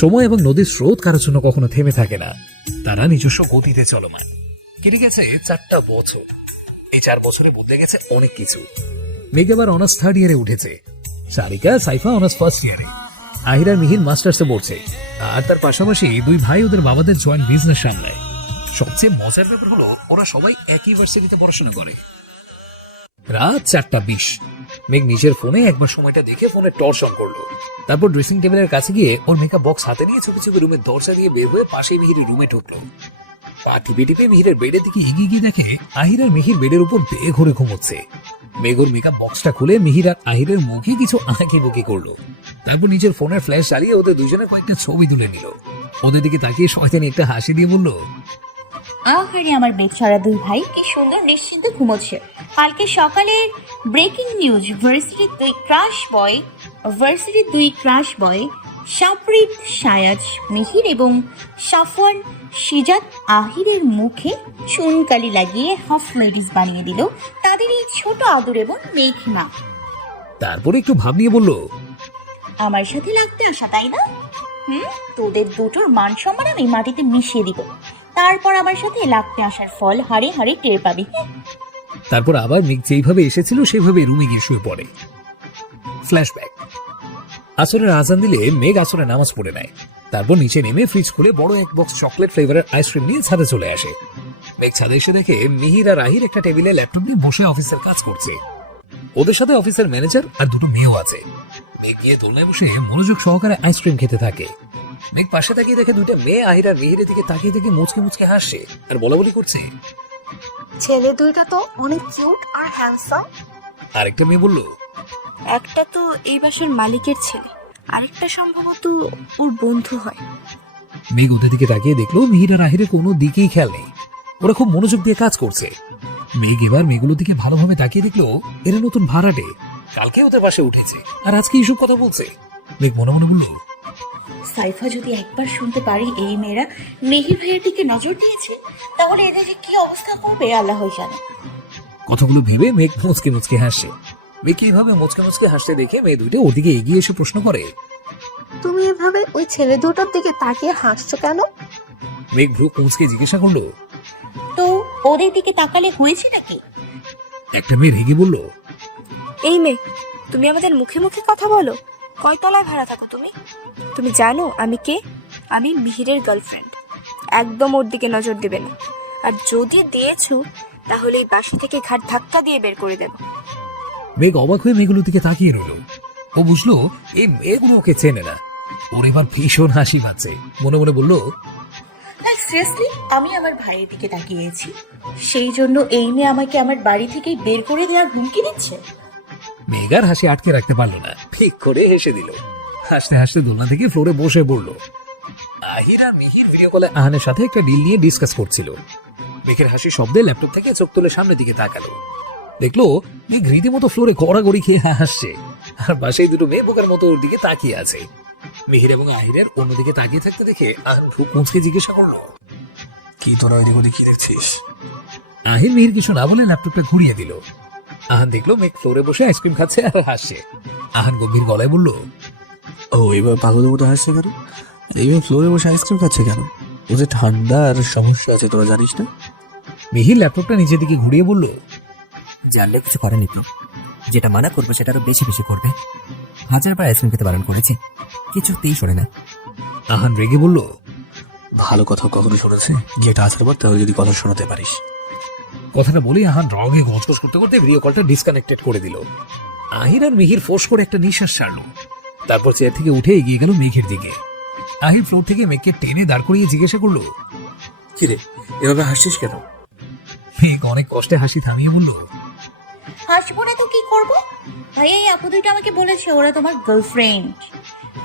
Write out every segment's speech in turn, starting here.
সময় এবং নদীর স্রোত কারোর জন্য কখনো থেমে থাকে না, তারা নিজস্ব গতিতে চলমান। কেটে গেছে 4টা বছর। এই 4 বছরে বদলে গেছে অনেক কিছু। মেঘ এবার অনার্স 3rd ইয়ারে উঠেছে, সারিকা সাইফা অনার্স 1st ইয়ারে, আহির আর মিহির মাস্টার্সে পড়ছে, আর তার পাশাপাশি 2 ভাই ওদের বাবাদের জয়েন্ট বিজনেস সামলায়। সবচেয়ে মজার ব্যাপার হলো ওরা সবাই একই ভার্সিটিতে পড়াশোনা করে। রাত 4:20। মেঘ নিজের ফোনে একবার সময়টা দেখে ফোনে টর্চ অন করলো। তারপর ড্রেসিং টেবিলের কাছে গিয়ে ওর মেকআপ বক্স হাতে নিয়ে চুপি চুপি রুমের দরজা দিয়ে বের হয়ে পাশেই মিহিরের রুমে ঢুকলো। পা টিপে টিপে মিহিরের বেডের দিকে এগিয়ে গিয়ে দেখে আহির আর মিহির বেডের উপর বেঘরে ঘুমোচ্ছে। মেঘ ওর মেকআপ বক্সটা খুলে মিহির আর আহিরের মুখে কিছু আঁকিবুকি করলো। তারপর নিজের ফোনের ফ্ল্যাশ জ্বালিয়ে ওদের দুজনের কয়েকটা ছবি তুলে নিল। ওদের দিকে তাকিয়ে শয়তানি একটা হাসি দিয়ে বলল, আহারে আমার বেচারা 2 ভাই কি সুন্দর নিশ্চিন্তে ঘুমোচ্ছে। কালকে সকালে ব্রেকিং নিউজ, ভার্সিটির 2 ক্রাশ বয় শাপরিত শায়াজ মিহির এবং সাফওয়ান সিজাত আহিরের মুখে চুনকালি লাগিয়ে হাফ লেডিস বানিয়ে দিল তাদের এই ছোট আদুরে বোন মেঘনা। তারপরে একটু ভাব নিয়ে বলল, আমার সাথে লাগতে আসা তাই না? তোদের দুটোর মান সম্মান আমি মাটিতে মিশিয়ে দিব, তারপর আমার সাথে লাগতে আসার ফল হাড়ে হাড়ে টের পাবি। তারপর আবার মেঘ যেইভাবে এসেছিল সেভাবে রুমে গিয়ে শুয়ে পড়ে। ফ্ল্যাশব্যাক। আসরের আজান দিলে মেঘ আসরে নামাজ পড়ে নেয়। তারপর নিচে নেমে ফ্রিজ খুলে বড় এক বক্স চকলেট ফ্লেভারের আইসক্রিম নিয়ে ছাদে চলে আসে। মেঘ ছাদে এসে দেখে মিহির আর আহির একটা টেবিলে ল্যাপটপ নিয়ে বসে অফিসের কাজ করছে। ওদের সাথে অফিসের ম্যানেজার আর 2টো মেয়েও আছে। মেঘ গিয়ে দোলনায় বসে মনোযোগ সহকারে আইসক্রিম খেতে থাকে। মেঘ পাশে তাকিয়ে দেখে 2টা মেয়ে আহির আর মিহিরের দিকে তাকিয়ে থেকে মুচকে মুচকে হাসছে আর বলাবলি করছে। ছেলে দুইটা তো অনেক কিউট আর হ্যান্ডসাম। আরেকটা মেয়ে বলল, একটা তো এই বাসার মালিকের ছেলে, আরেকটা সম্ভবত ওর বন্ধু হয়। মেঘ ওদের দিকে তাকিয়ে দেখলো মিহির আর আহিরের কোনো দিকেই খেয়াল নেই। ওরা খুব মনোযোগ দিয়ে কাজ করছে। মেঘ এবার মেয়েগুলোর দিকে ভালোভাবে তাকিয়ে দেখলো এরা নতুন ভাড়াটে, কালকে ওদের পাশে উঠেছে আর আজকে এইসব কথা বলছে। মেঘ মনে মনে বলল, সাইফা যদি একবার শুনতে পারি এই মেয়েরা মেহির ভাইয়ের দিকে নজর দিয়েছে, তাহলে এদের যে কি অবস্থা করবে আল্লাহ জানে। কথাগুলো ভেবে মেঘ মুচকে মুচকে হাসছে। মেঘকে এইভাবে মুচকে মুচকে হাসতে দেখে মেয়ে 2টা ওদিকে এগিয়ে এসে প্রশ্ন করে, তুমি এভাবে ওই ছেলে দুটোর দিকে তাকিয়ে হাসছো কেন? মেঘ ভ্রু কুঁচকে জিজ্ঞাসা করলো। তো ওদের দিকে তাকালে হয়েছে নাকি? একটা মেয়ে রেগে বলল, এই মেয়ে, তুমি আমাদের মুখে মুখে কথা বলো? কয়তলায় ভাড়া থাকো তুমি? তুমি জানো আমি কে? আমি মিহিরের গার্লফ্রেন্ড। একদম ওর দিকে নজর দেবে না, আর যদি দিয়েছো তাহলে এই বাসি থেকে ঘাট ধাক্কা দিয়ে বের করে দেব। মেঘ অবাক হয়ে মেয়েগুলোর দিকে তাকিয়ে রইল। ও বুঝলো এই মেয়েগুলো ওকে চেনে না। ওর এবার ভীষণ হাসি পাচ্ছে। মনে মনে বলল, সিরিয়াসলি আমি আমার ভাইয়ের দিকে তাকিয়েছি, সেই জন্য এই মেয়ে আমাকে আমার বাড়ি থেকে বের করে দেওয়ার হুমকি দিচ্ছে। মেঘার হাসি আটকে রাখতে পারলো না, ঠিক করে হেসে দিল। হাসতে হাসতে দোলনা থেকে ফ্লোরে বসে পড়লো। আহির আর মিহির ভিডিও কলে আহানের সাথে একটা ডিল নিয়ে ডিসকাস করছিল। মেঘের হাসি শব্দে ল্যাপটপ থেকে চোখ তুলে সামনের দিকে তাকালো। দেখলো মেঘ রীতিমতো ফ্লোরে গড়াগড়ি খেয়ে হাসছে, আর বাসায় 2টো মেয়ে বোকার মতো ওর দিকে তাকিয়ে আছে। মিহির এবং আহিরের অন্যদিকে তাকিয়ে থাকতে দেখে আহান ভ্রু কুঁচকে জিজ্ঞাসা করলো, কি তোরা ওইদিক ওদিক কি দেখছিস? আহির মিহির কিছু না বলে ল্যাপটপটা ঘুরিয়ে দিল। আহান দেখলো মেঘ ফ্লোরে বসে আইসক্রিম খাচ্ছে আর হাসছে। আহান গম্ভীর গলায় বলল, ও এবার পাগলের মতো হাসছে কেন? এইভাবে ফ্লোরে বসে আইসক্রিম খাচ্ছে কেন? ও যে ঠান্ডার সমস্যা আছে, তোরা জানিস না? মিহির ল্যাপটপটা নিজের দিকে ঘুরিয়ে বলল, জানলে কিছু করেনি তো, যেটা মানা করবো সেটা আরো বেশি বেশি করবে। 1000বার আইসক্রিম খেতে বারণ করেছে, কিছুতেই শোনে না। আহান রেগে বলল, ভালো কথা কখনো শুনেছে? যেটা আসার পর তাহলে যদি কথা শোনাতে পারিস। কথাটা বলে আহান রগে গজগজ করতে করতে ভিডিও কলটা ডিসকানেক্টেড করে দিল। আহির আর মিহির ফোর্স করে একটা নিঃশ্বাস ছাড়লো। তারপর চেয়ার থেকে উঠে এগিয়ে গেল মেঘের দিকে। আহির ফ্লোর থেকে মেঘকে টেনে দাঁড় করিয়ে জিজ্ঞাসা করলো, কিরে এভাবে হাসছিস কেন? মেঘ অনেক কষ্টে হাসি থামিয়ে বলল, হাসবো না তো কি করবো? ভাই এই আপু দুইটা আমাকে বলেছে ওরা তোমার গার্লফ্রেন্ড।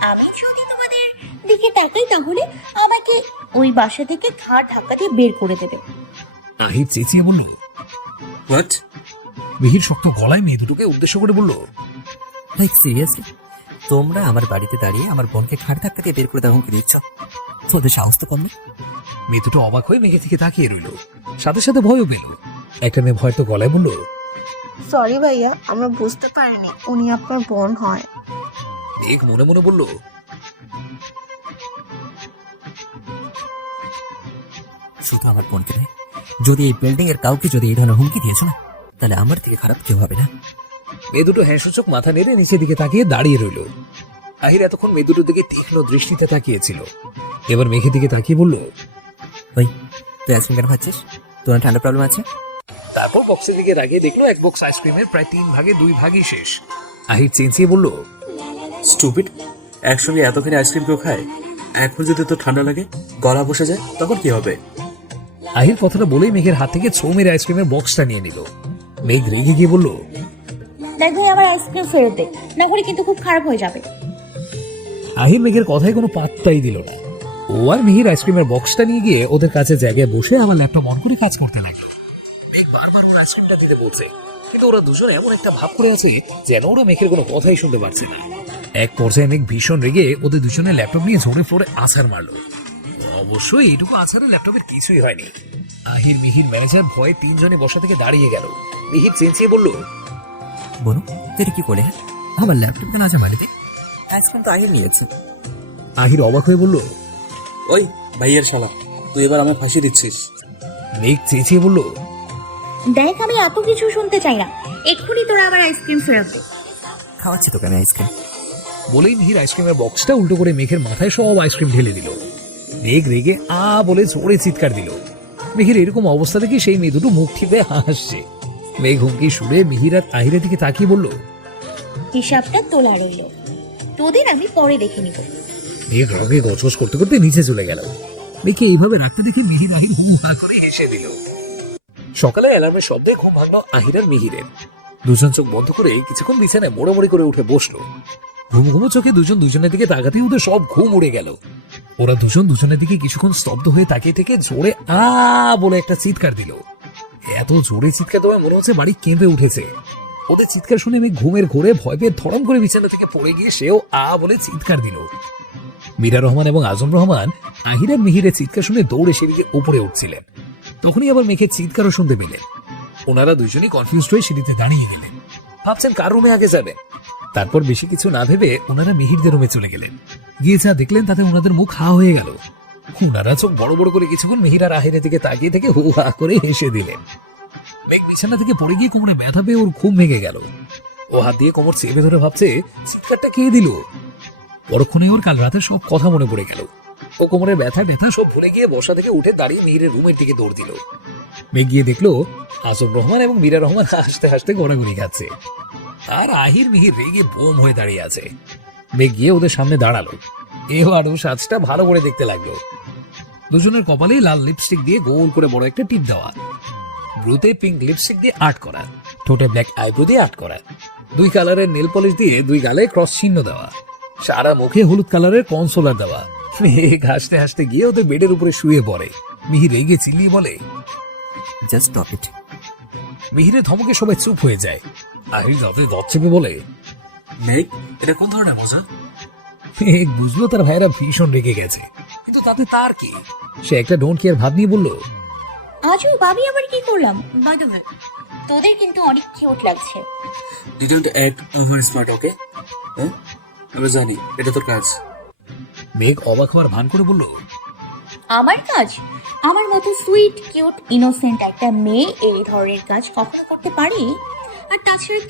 আমি যদি তোমাদের দিকে তাকাই তাহলে আমাকে ওই বাসা থেকে ঘাট ধাক্কা দিয়ে বের করে দেবে। আহির চেঁচিয়ে বলল, হোয়াট? মিহির শক্ত গলায় মেয়ে 2টোকে উদ্দেশ্য করে বলল, লাইক সিরিয়াসলি, তোমরা আমার বাড়িতে দাঁড়িয়ে আমার বোনকে ঘাড় ধাক্কা দিয়ে বের করে দেওয়া হুমকি দিচ্ছ? তোদের সাহস তো কম না? মেয়ে 2টো অবাক হয়ে মেঘের দিকে তাকিয়ে রইল, সাথে সাথে ভয়ও পেল। একটা মেয়ে ভয় তো গলায় বলল, সরি ভাইয়া, আমরা বুঝতে পারিনি উনি আপনার বোন হয়। মেঘ মনে মনে বলল, শুধু আমার বোনকে নয়, যদি এই বিল্ডিং এর কাউকে যদি এই ধরনের হুমকি দিয়েছো না, তাহলে আমার থেকে খারাপ কেউ হবে না। মেয়ে দুটো হ্যাঁসূচক মাথা নেড়ে নিচের দিকে তাকিয়ে দাঁড়িয়ে রইল। আহির এতক্ষণ মেয়ে দুটোর দিকে তীক্ষ্ণ দৃষ্টিতে তাকিয়েছিল, এবার মেঘের দিকে তাকিয়ে বলল, ওই, তুই আইসক্রিম কেন খাচ্ছিস? তোর ঠান্ডা প্রবলেম আছে? তারপর বক্সের দিকে রাগিয়ে দেখলো এক বক্স আইসক্রিমের প্রায় 3 ভাগে 2 ভাগই শেষ। আহির চেঁচিয়ে বলল, স্টুপিড, একসঙ্গে এতখানি আইসক্রিম কেউ খায়? এখন যদি তোর ঠান্ডা লাগে, গলা বসে যায়, তখন কি হবে? আহির কথাটা বলেই মেঘের হাত থেকে ছো মেরে আইসক্রিমের বক্সটা নিয়ে নিল। মেঘ রেগে গিয়ে বলল, দেখ ভাই, আমার আইসক্রিম ফেরত দে, না হলে কিন্তু খুব খারাপ হয়ে যাবে। আহির মেঘের কথায় কোনো পাত্তাই দিল না। ও আর মিহির আইসক্রিমের বক্সটা নিয়ে গিয়ে ওদের কাছে জায়গায় বসে আবার ল্যাপটপ অন করে কাজ করতে লাগলো। মেঘ বারবার ওর আইসক্রিমটা দিতে বলছে, কিন্তু ওরা দুজন এমন একটা ভাব করে আছে যেন ওরা মেঘের কোনো কথাই শুনতে পারছে না। এক পর্যায়ে মেঘ ভীষণ রেগে ওদের দুজনের ল্যাপটপ নিয়ে ঝোড়ে ফ্লোরে আছাড় মারলো। অবশ্যই এইটুকু আছাড়ে ল্যাপটপের কিছুই হয়নি। আহির, মিহির, ম্যানেজার ভয়ে 3 জনে বসা থেকে দাঁড়িয়ে গেল। মিহির চেঁচিয়ে বলল, বলো, তুই কি করে? আমার ল্যাপটপ কেন আছে মারিতে? আইসক্রিম তো আহির নিয়েছে। আহির অবাক হয়ে বলল, ওই ভাইয়ের শালা, তুই এবার আমায় ফাঁসি দিচ্ছিস। মেঘ চেঁচিয়ে বলল, দেখ, আমি এত কিছু শুনতে চাই না, এক্ষুনি তোরা আমার আইসক্রিম ফেরত দে। খাওয়াচ্ছি তোকে আমি আইসক্রিম। বলেই মিহির আইসক্রিমের বক্সটা উল্টো করে মেঘের মাথায় সব আইসক্রিম ঢেলে দিল। মেঘ রেগে আ বলে জোরে চিৎকার দিল। মেঘের এরকম অবস্থা দেখে সেই মেয়ে দুটো মুখ টিপে হাসছে। মেঘ হুমকি সুরে মিহির আর আহিরের দিকে তাকিয়ে বলল, হিসাবটা তোলা রইল, তোদের আমি পরে দেখে নিব। মেঘ রগে গছগছ করতে করতে নিচে চলে গেল। মেঘকে এইভাবে রাখতে দেখে মিহির আহির হু হা করে হেসে দিল। সকালে অ্যালার্মের শব্দে ঘুম ভাঙলো আহির আর মিহিরের। দুজন চোখ বন্ধ করে কিছুক্ষণ বিছানায় মোড়ামুড়ি করে উঠে বসলো। ঘুম ঘুমো চোখে দুজন দুজনের দিকে তাকাতেই ওদের সব ঘুম উড়ে গেল। ওরা দুজন দুজনের দিকে কিছুক্ষণ স্তব্ধ হয়ে তাকিয়ে থেকে জোরে আ বলে একটা চিৎকার দিল। এত জোরে চিৎকার দেওয়া মনে হচ্ছে বাড়ি কেঁপে উঠেছে। ওদের চিৎকার শুনে আমি ঘুমের ঘোরে ভয় পেয়ে ধরম করে বিছানা থেকে পড়ে গিয়ে সেও আ বলে চিৎকার দিল। মীরা রহমান এবং আজম রহমান আহির আর মিহিরের চিৎকার শুনে দৌড়ে সিঁড়িতে উপরে উঠছিলেন। তখনই আবার মেঘের চিৎকারও শুনতে পেলেন। ওনারা দুজনই কনফিউজড হয়ে সিঁড়িতে দাঁড়িয়ে গেলেন, ভাবছেন কার রুমে আগে যাবেন। তারপর বেশি কিছু না ভেবে ওনারা মিহিরদের রুমে চলে গেলেন। গিয়ে যা দেখলেন তাতে ওনাদের মুখ হা হয়ে গেল। ওনারা চোখ বড় বড় করে কিছুক্ষণ মিহির আর আহিরের দিকে তাকিয়ে থেকে হু হা করে হেসে দিলেন। মেঘ বিছানা থেকে পড়ে গিয়ে কোমরে ব্যথা পেয়ে ওর ঘুম ভেঙে গেল। ও হাত দিয়ে কোমর চেপে ধরে ভাবছে চিৎকারটা কে দিল। পরক্ষণে ওর কাল রাতে সব কথা মনে পড়ে গেল। ও কোমরে ব্যথা ব্যথা সব ভুলে গিয়ে বসা থেকে উঠে দাঁড়িয়ে মিহিরের রুমের দিকে দৌড় দিল। মেঘ গিয়ে দেখলো আসম রহমান এবং মীরা রহমান হাসতে হাসতে গড়াগড়ি খাচ্ছে, আর আহির মিহির রেগে বোম হয়ে দাঁড়িয়ে আছে। মেঘ গিয়ে ওদের সামনে দাঁড়ালো। এবারও সাজটা ভালো করে দেখতে লাগলো। দুজনের কপালে লাল লিপস্টিক দিয়ে গোল করে বড় একটা টিপ দেওয়া, ব্রুতে পিঙ্ক লিপস্টিক দিয়ে আর্ট করা, ঠোঁটে ব্ল্যাক আইব্রো দিয়ে আর্ট করা, 2 কালারের নেল পলিশ দিয়ে 2 গালে ক্রস চিহ্ন দেওয়া, সারা মুখে হলুদ কালারের কনসোলার দেওয়া। মেঘ হাসতে হাসতে গিয়ে ওদের বেডের উপরে শুয়ে পড়ে। মিহির রেগে চিল্লিয়ে বলে, জাস্ট স্টপ ইট। মিহিরের ধমকে সবাই চুপ হয়ে যায়। আহির দাঁতে দাঁত চেপে বলে, মেঘ, এটা কোন ধরনের মজা? মেঘ বুঝলো তার ভাইয়েরা ভীষণ রেগে গেছে, কিন্তু তাতে তার কি। সে একটা ডোন্ট কেয়ার ভাব নিয়ে বলল, আজও ভাবি আবার কি করলাম? বাই দ্য ওয়ে, তোদের কিন্তু অনেক কিউট লাগছে। ডিডন্ট অ্যাক্ট ওভার স্মার্ট, ওকে? হ্যাঁ, আমি জানি এটা তোর কাজ। মেঘ অবাক হওয়ার ভান করে বলল, আমার কাজ? আমার মতো সুইট কিউট ইনোসেন্ট একটা মেয়ে এই ধরনের কাজ কখনো করতে পারে? আর তাছাড়া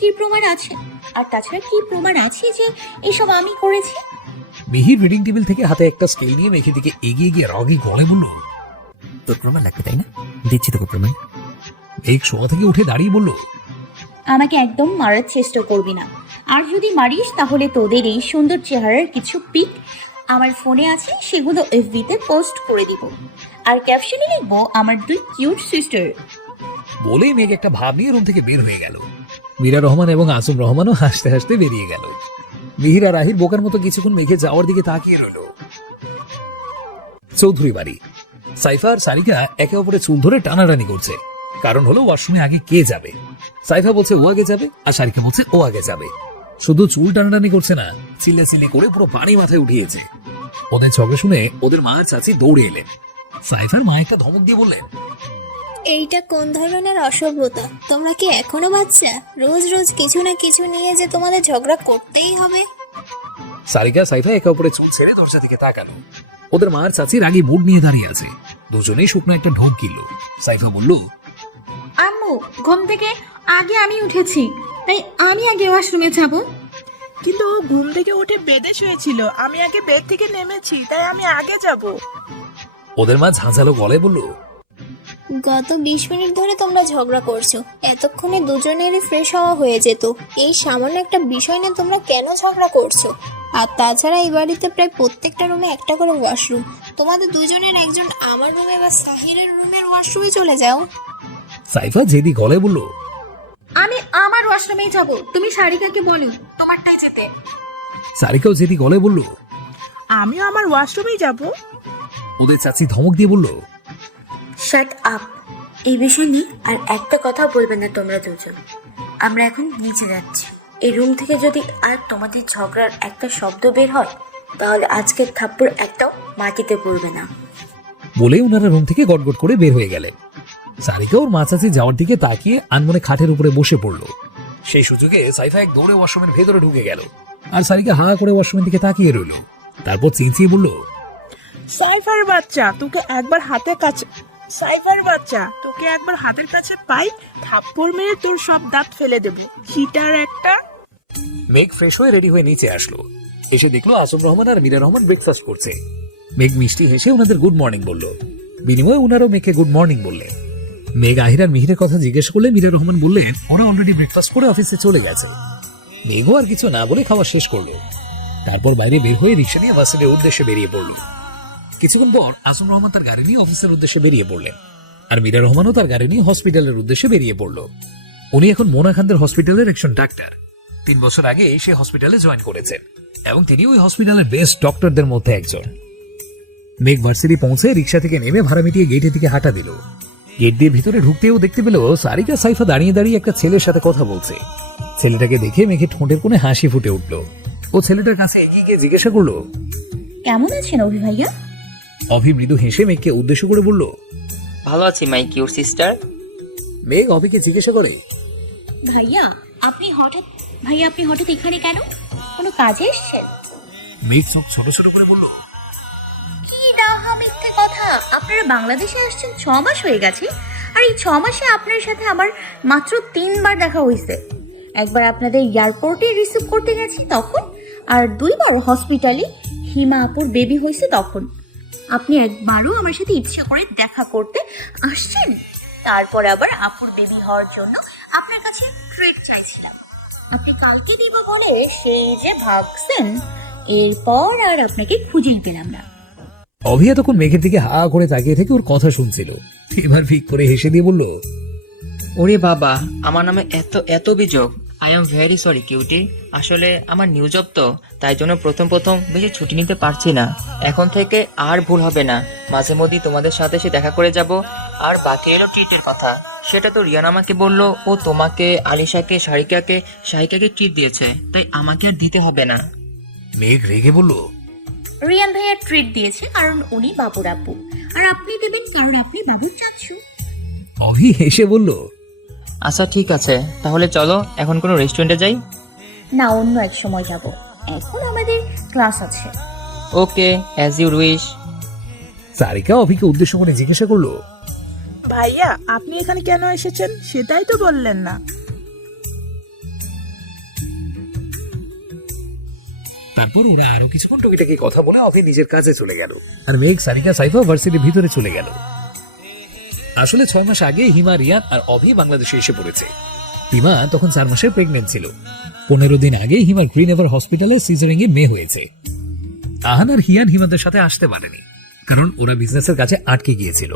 কি প্রমাণ আছে যে এসব আমি করেছি? মিহির রিডিং টেবিল থেকে হাতে একটা স্কেল নিয়ে মেঘের দিকে এগিয়ে গিয়ে রগি গলে বলল, তোর প্রমাণ লাগবে তাই না? দিচ্ছি তোকে প্রমাণ। মেঘ শোয়া থেকে উঠে দাঁড়িয়ে বলল, আমাকে একদম মারার চেষ্টা করবি না, আর যদি মারিস তাহলে তোদের এই সুন্দর চেহারার কিছু পিক আমার ফোনে আছে, সেগুলো FB তে পোস্ট করে দিব, আর ক্যাপশনে লিখবো আমার 2 কিউট সিস্টার। বলেই মেঘ একটা ভাব নিয়ে রুম থেকে বের হয়ে গেল। মীরা রহমান এবং আসম রহমানও হাসতে হাসতে বেরিয়ে গেল। মিহির আর আহির বোকার মতো কিছুক্ষণ মেঘে যাওয়ার দিকে তাকিয়ে রইল। চৌধুরী বাড়ি। সাইফা আর সারিকা একে অপরের চুল ধরে টানাটানি করছে। কারণ হলো ওয়াশরুমে আগে কে যাবে। সাইফা বলছে ও আগে যাবে, আর সারিকা বলছে ও আগে যাবে। শুধু চুল টানাটানি করছে না, চিল্লাচিল্লি করে পুরো পানি মাথায় উঠিয়েছে। ওদের ঝগড়া শুনে ওদের মা আর চাচি দৌড়ে এলেন। সাইফার মা একটা ধমক দিয়ে বললেন, এইটা কোন ধরনের অসভ্যতা? তোমরা কি এখনো বাচ্চা? রোজ রোজ কিছু না কিছু নিয়ে যে তোমাদের ঝগড়া করতেই হবে? সারিকা সাইফা একে অপরের চুল ছেড়ে দরজা দিকে তাকানো। ওদের মার চাচি রাগী মুড নিয়ে দাঁড়িয়ে আছে। দুজনেই শুকনো একটা ঢোক গিলল। সাইফা বলল, আম্মু, ঘুম থেকে আগে আমি উঠেছি, তাই আমি আগে ওয়াশরুমে যাব। কিন্তু ও ঘুম থেকে উঠে বেডে শুয়েছিল, আমি আগে বেড থেকে নেমেছি, তাই আমি আগে যাব। ওদের মা ঝাঁঝালো গলায় বলল, গত 20 মিনিট ধরে তোমরা ঝগড়া করছো, এতক্ষণে দুজনেরই ফ্রেশ হওয়া হয়ে যেত। এই সামান্য একটা বিষয় নিয়ে তোমরা কেন ঝগড়া করছো? আর তাছাড়া এই বাড়িতে প্রায় প্রত্যেকটা রুমে একটা করে ওয়াশরুম। তোমাদের দুজনের একজন আমার রুমে বা সাহিরের রুমের ওয়াশরুমে চলে যাও। সাইফা জেদি গলায় বলল, আমি আমার ওয়াশরুমেই যাব, তুমি সারিকাকে বলো তোমারটাই যেতে। সারিকাও জেদি গলায় বলল। আমিও আমার ওয়াশরুমেই যাব। ওদের চাচি ধমক দিয়ে বলল, শাট আপ। এই বিষয় নিয়ে আর একটা কথা বলবে না তোমরা দুজন। আমরা এখন নিচে যাচ্ছি। এই রুম থেকে যদি আর তোমাদের ঝগড়ার একটা শব্দ বের হয়, তাহলে আজকের থাপ্পড় একটাও মাটিতে পড়বে না। বলে ওনারা রুম থেকে গটগট করে বের হয়ে গেলেন। সারিকা ওর মা চাচি যাওয়ার দিকে তাকিয়ে আনমনে খাটের উপরে বসে পড়লো। সেই সুযোগে সাইফা এক দৌড়ে ওয়াশরুমের ভেতরে ঢুকে গেল, আর সারিকা হা করে ওয়াশরুমের দিকে তাকিয়ে রইল। তারপর চেঁচিয়ে বলল, সাইফার বাচ্চা, তোকে একবার হাতের কাছে সাইফার বাচ্চা, তোকে একবার হাতের কাছে পাই, থাপ্পড় মেরে তোর সব দাঁত ফেলে দেবো, চিটার একটা। মেঘ ফ্রেশ হয়ে রেডি হয়ে নিচে আসলো। এসে দেখলো আসম রহমান আর মীরা রহমান ব্রেকফাস্ট করছে। মেঘ মিষ্টি হেসে ওনাদের গুড মর্নিং বলল। বিনিময়ে ওনারও মেঘকে গুড মর্নিং বললেন। মেঘ আহির আর মিহিরের কথা জিজ্ঞেস করলে মীরা রহমান বললেন ওরা অলরেডি ব্রেকফাস্ট করে অফিসে চলে গেছে। মেঘও আর কিছু না বলে খাওয়া শেষ করলো। তারপর বাইরে বের হয়ে রিক্সা নিয়ে ভার্সিটির উদ্দেশ্যে বেরিয়ে পড়লো। কিছুক্ষণ পর আসম রহমান তার গাড়ি নিয়ে অফিসের উদ্দেশ্যে বেরিয়ে পড়লেন, আর মীরা রহমানও তার গাড়ি নিয়ে হসপিটালের উদ্দেশ্যে বেরিয়ে পড়ল। উনি এখন মোনা খানদের হসপিটালের একজন ডাক্তার। 3 বছর আগে সে হসপিটালে জয়েন করেছেন এবং তিনি ওই হসপিটালের বেস্ট ডক্টরদের মধ্যে একজন। মেঘ ভার্সিটি পৌঁছে রিক্সা থেকে নেমে ভাড়া মিটিয়ে গেটের দিকে হাঁটা দিল। গেট দিয়ে ভিতরে ঢুকতেও দেখতে পেল সারিকা সাইফা দাঁড়িয়ে দাঁড়িয়ে একটা ছেলের সাথে কথা বলছে। ছেলেটাকে দেখে মেঘের ঠোঁটের কোণে হাসি ফুটে উঠল। ও ছেলেটার কাছে এগিয়ে গিয়ে জিজ্ঞাসা করলো, কেমন আছেন অভি ভাইয়া? অভি মৃদু হেসে মেঘকে উদ্দেশ্য করে বলল, ভালো আছি মাই কিউট সিস্টার। মেঘ অভিকে জিজ্ঞাসা করে, ভাইয়া আপনি হঠাৎ এখানে কেন? কোনো কাজে এসেছেন? মেঘ চোখ ছোট ছোট করে বলল, কি ডাহা মিথ্যে কথা! আপনারা বাংলাদেশে আসছেন 6 মাস হয়ে গেছে, আর এই 6 মাসে আপনার সাথে আমার মাত্র 3 বার দেখা হয়েছে। একবার আপনাদের এয়ারপোর্টে রিসিভ করতে গেছি তখন, আর 2 বার হসপিটালে হিমা আপুর বেবি হয়েছে তখন। আপনি একবারও আমার সাথে ইচ্ছা করে দেখা করতে আসছেন। তারপর আবার আপুর বেবি হওয়ার জন্য আপনার কাছে ট্রিট চাইছিলাম, আপনি কালকে দিব বলে সেই যে ভাগছেন। এরপর আর আপনাকে খুঁজেই পেলাম না। অভি তখন মেঘের দিকে হা করে তাকিয়ে থেকে ওর কথা শুনছিল। এবার ফিক করে হেসে দিয়ে বলল, ওরে বাবা, আমার নামে এত এত অভিযোগ। I am very sorry cutie. আসলে আমার নিউ জব তো, তাই জন্য প্রথম বেশি ছুটি নিতে পারছি না। এখন থেকে আর ভুল হবে না, মাঝে মধ্যে তোমাদের সাথে এসে দেখা করে যাব। আর বাকি এলো ট্রিটের কথা, সেটা তো রিয়ান আমাকে বললো ও তোমাকে, আলিশাকে, শাহিকাকে ট্রিট দিয়েছে, তাই আমাকে আর দিতে হবে না। মেঘ রেগে বলল, রিয়ান ভাইয়া ট্রিট দিয়েছে কারণ উনি বাবুর আব্বু, আর আপনি দেবেন কারণ আপনি বাবুর চাচ্ছু। অভি হেসে বলল, আচ্ছা ঠিক আছে, তাহলে চলো এখন কোনো রেস্টুরেন্টে যাই। না, অন্য এক সময় যাব, এখন আমাদের ক্লাস আছে। ওকে, অ্যাজ ইউ উইশ। সারিকা অভিকে উদ্দেশ্য করে জিজ্ঞাসা করলো, ভাইয়া আপনি এখানে কেন এসেছেন সেটাই তো বললেন না। তারপর ওরা আরো কিছুক্ষণ টুকিটাকি কথা বলে অভি নিজের কাজে চলে গেল, আর মেঘ সারিকা সাইফা ভার্সিটির ভিতরে চলে গেল। আসলে 6 মাস আগে হিমা, রিয়ান আর অভি বাংলাদেশে এসে পড়েছে। হিমা তখন 4 মাসের প্রেগনেন্ট ছিল। 15 দিন আগে হিমার গ্রিন এভার হসপিটালে সিজারিং এ মেয়ে হয়েছে। আহান আর হিয়ান হিমাদের সাথে আসতে পারেনি, কারণ ওরা বিজনেসের কাছে আটকে গিয়েছিল।